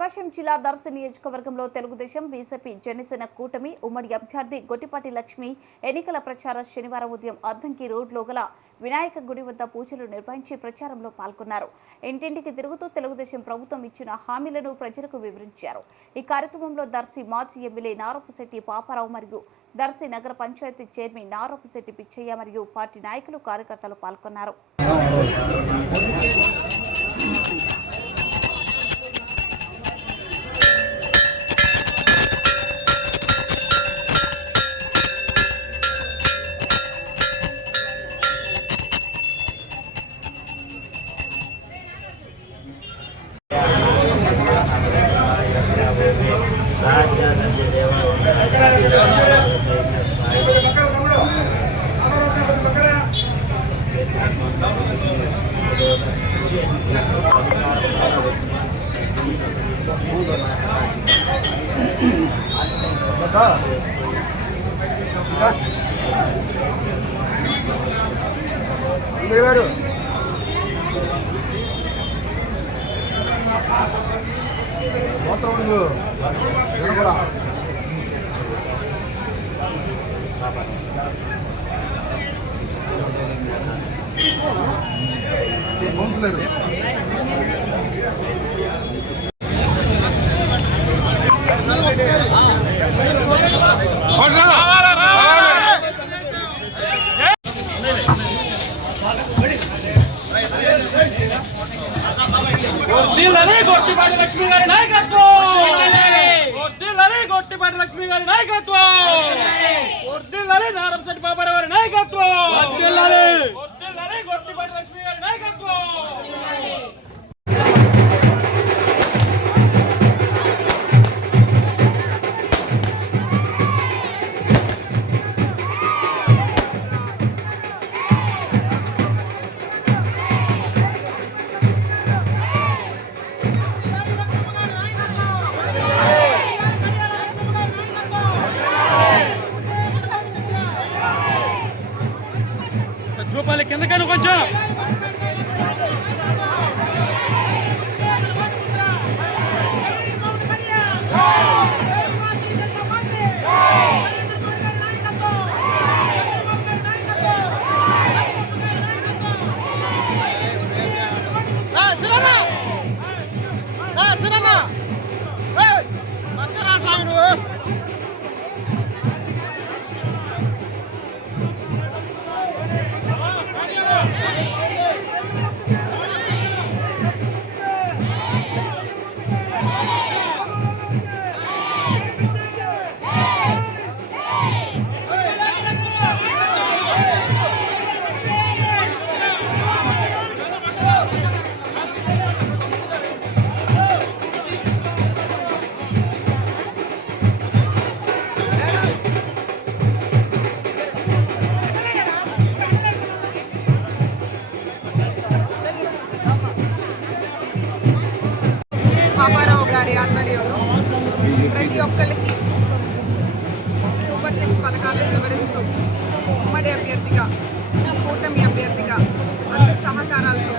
ప్రకాశం జిల్లా దర్శి నియోజకవర్గంలో తెలుగుదేశం, బీజేపీ, జనసేన కూటమి ఉమ్మడి అభ్యర్థి గొట్టిపాటి లక్ష్మి ఎన్నికల ప్రచారం శనివారం ఉదయం అద్దంకి రోడ్లో గల వినాయక గుడి వద్ద పూజలు నిర్వహించి ప్రచారంలో పాల్గొన్నారు. ఇంటింటికి తిరుగుతూ తెలుగుదేశం ప్రభుత్వం ఇచ్చిన హామీలను ప్రజలకు వివరించారు. ఈ కార్యక్రమంలో దర్శి మాజీ ఎమ్మెల్యే నారపుశెట్టి పాపారావు మరియు దర్శి నగర పంచాయతీ చైర్మన్ నారపుశెట్టి పిచ్చయ్య మరియు పార్టీ నాయకులు, కార్యకర్తలు పాల్గొన్నారు. గొట్టిపాటి లక్ష్మి గారి నాయకత్వం, గొట్టిపాటి లక్ష్మి గారి నాయకత్వం, నారపుశెట్టి పాపారావు గారి నాయకత్వం, గొట్టిపాటి లక్ష్మి గారి నాయకత్వం. చూపాలి కిందకైనా కొంచెం పాపారావు గారి ఆధ్వర్యంలో ప్రతి ఒక్కరికి సూపర్ 6 పథకాలను వివరిస్తూ ఉమ్మడి అభ్యర్థిగా, కూటమి అభ్యర్థిగా అందరి సహకారాలతో